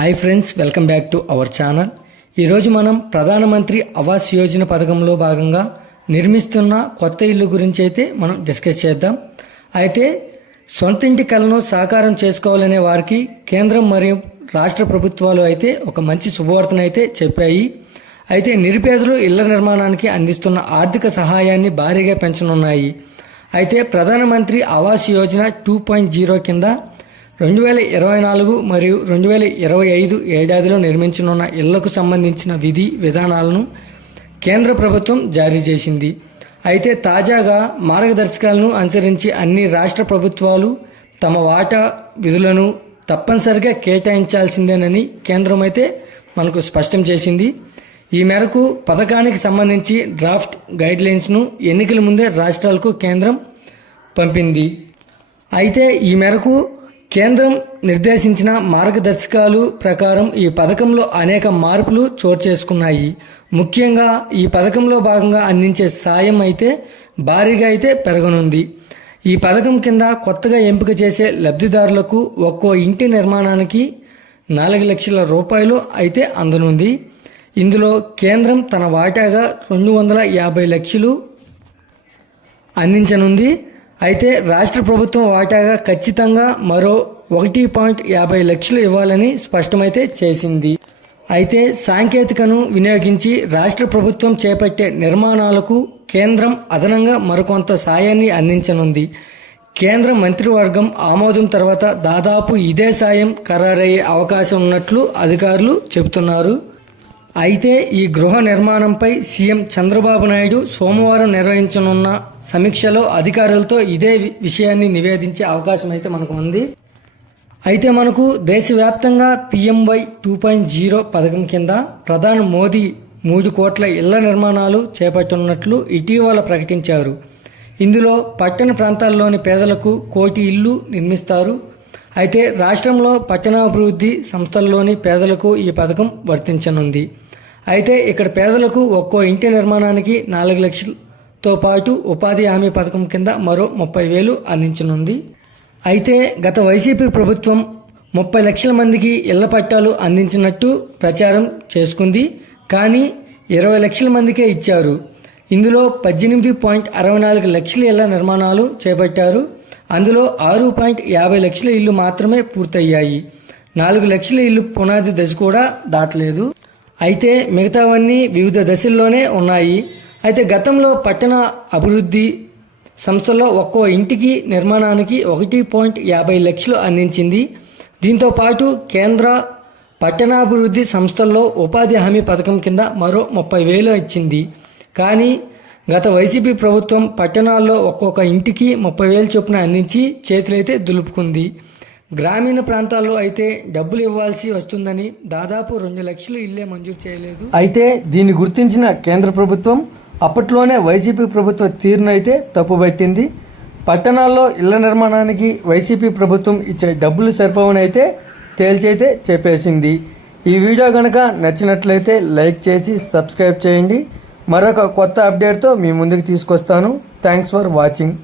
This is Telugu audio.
Hi friends, welcome back to our channel. ఈరోజు మనం ప్రధానమంత్రి ఆవాస్ యోజన పథకంలో భాగంగా నిర్మిస్తున్న కొత్త ఇల్లు గురించి అయితే మనం డిస్కస్ చేద్దాం. అయితే సొంత ఇంటి కలను సాకారం చేసుకోవాలనే వారికి కేంద్రం మరియు రాష్ట్ర ప్రభుత్వాలు అయితే ఒక మంచి శుభవార్తను అయితే చెప్పాయి. అయితే నిరుపేదలు ఇళ్ల నిర్మాణానికి అందిస్తున్న ఆర్థిక సహాయాన్ని భారీగా పెంచనున్నాయి. అయితే ప్రధానమంత్రి ఆవాస్ యోజన 2.0 కింద 2024 మరియు 2025 ఏడాదిలో నిర్మించనున్న ఇళ్లకు సంబంధించిన విధి విధానాలను కేంద్ర ప్రభుత్వం జారీ చేసింది. అయితే తాజాగా మార్గదర్శకాలను అనుసరించి అన్ని రాష్ట్ర ప్రభుత్వాలు తమ వాటా విధులను తప్పనిసరిగా కేటాయించాల్సిందేనని కేంద్రం అయితే మనకు స్పష్టం చేసింది. ఈ మేరకు పథకానికి సంబంధించి డ్రాఫ్ట్ గైడ్లైన్స్ను ఎన్నికల ముందే రాష్ట్రాలకు కేంద్రం పంపింది. అయితే ఈ మేరకు కేంద్రం నిర్దేశించిన మార్గదర్శకాలు ప్రకారం ఈ పథకంలో అనేక మార్పులు చోటు చేసుకున్నాయి. ముఖ్యంగా ఈ పథకంలో భాగంగా అందించే సాయం అయితే భారీగా అయితే పెరగనుంది. ఈ పథకం కింద కొత్తగా ఎంపిక చేసే లబ్ధిదారులకు ఒక్కో ఇంటి నిర్మాణానికి 4 లక్షల రూపాయలు అయితే అందనుంది. ఇందులో కేంద్రం తన వాటాగా 250 లక్షలు అందించనుంది. అయితే రాష్ట్ర ప్రభుత్వం వాటాగా ఖచ్చితంగా మరో 1.50 లక్షలు ఇవ్వాలని స్పష్టమైతే చేసింది. అయితే సాంకేతికను వినియోగించి రాష్ట్ర ప్రభుత్వం చేపట్టే నిర్మాణాలకు కేంద్రం అదనంగా మరికొంత సాయాన్ని అందించనుంది. కేంద్ర మంత్రివర్గం ఆమోదం తర్వాత దాదాపు ఇదే సాయం ఖరారయ్యే అవకాశం ఉన్నట్లు అధికారులు చెబుతున్నారు. అయితే ఈ గృహ నిర్మాణంపై సీఎం చంద్రబాబు నాయుడు సోమవారం నిర్వహించనున్న సమీక్షలో అధికారులతో ఇదే విషయాన్ని నివేదించే అవకాశం అయితే మనకు ఉంది. అయితే మనకు దేశవ్యాప్తంగా PMY 2.0 పథకం కింద ప్రధాని మోదీ 3 కోట్ల ఇళ్ల నిర్మాణాలు చేపట్టనున్నట్లు ఇటీవల ప్రకటించారు. ఇందులో పట్టణ ప్రాంతాల్లోని పేదలకు 1 కోటి ఇళ్లు నిర్మిస్తారు. అయితే రాష్ట్రంలో పట్టణాభివృద్ధి సంస్థల్లోని పేదలకు ఈ పథకం వర్తించనుంది. అయితే ఇక్కడ పేదలకు ఒక్కో ఇంటి నిర్మాణానికి 4 లక్షలతో పాటు ఉపాధి హామీ పథకం కింద మరో 30,000 అందించనుంది. అయితే గత వైసీపీ ప్రభుత్వం 30 లక్షల మందికి ఇళ్ల పట్టాలు అందించినట్టు ప్రచారం చేసుకుంది. కానీ 20 లక్షల మందికే ఇచ్చారు. ఇందులో 18.64 లక్షల ఇళ్ల నిర్మాణాలు చేపట్టారు. అందులో 6.50 లక్షల ఇల్లు మాత్రమే పూర్తయ్యాయి. 4 లక్షల ఇల్లు పునాది దశ కూడా దాటలేదు. అయితే మిగతావన్నీ వివిధ దశల్లోనే ఉన్నాయి. అయితే గతంలో పట్టణ అభివృద్ధి సంస్థల్లో ఒక్కో ఇంటికి నిర్మాణానికి 1.50 లక్షలు అందించింది. దీంతో పాటు కేంద్ర పట్టణాభివృద్ధి సంస్థల్లో ఉపాధి హామీ పథకం కింద మరో 30,000 ఇచ్చింది. కానీ గత వైసీపీ ప్రభుత్వం పట్టణాల్లో ఒక్కొక్క ఇంటికి 30,000 చొప్పున అందించి చేతులైతే దులుపుకుంది. గ్రామీణ ప్రాంతాల్లో అయితే డబ్బులు ఇవ్వాల్సి వస్తుందని దాదాపు 2 లక్షలు ఇల్లే మంజూరు చేయలేదు. అయితే దీన్ని గుర్తించిన కేంద్ర ప్రభుత్వం అప్పట్లోనే వైసీపీ ప్రభుత్వ తీరునైతే తప్పుబట్టింది. పట్టణాల్లో ఇళ్ల నిర్మాణానికి వైసీపీ ప్రభుత్వం ఇచ్చే డబ్బులు సరిపోవని అయితే తేల్చైతే చెప్పేసింది. ఈ వీడియో కనుక నచ్చినట్లయితే లైక్ చేసి సబ్స్క్రైబ్ చేయండి. మరొక కొత్త అప్డేట్తో మీ ముందుకు తీసుకొస్తాను. Thanks for watching.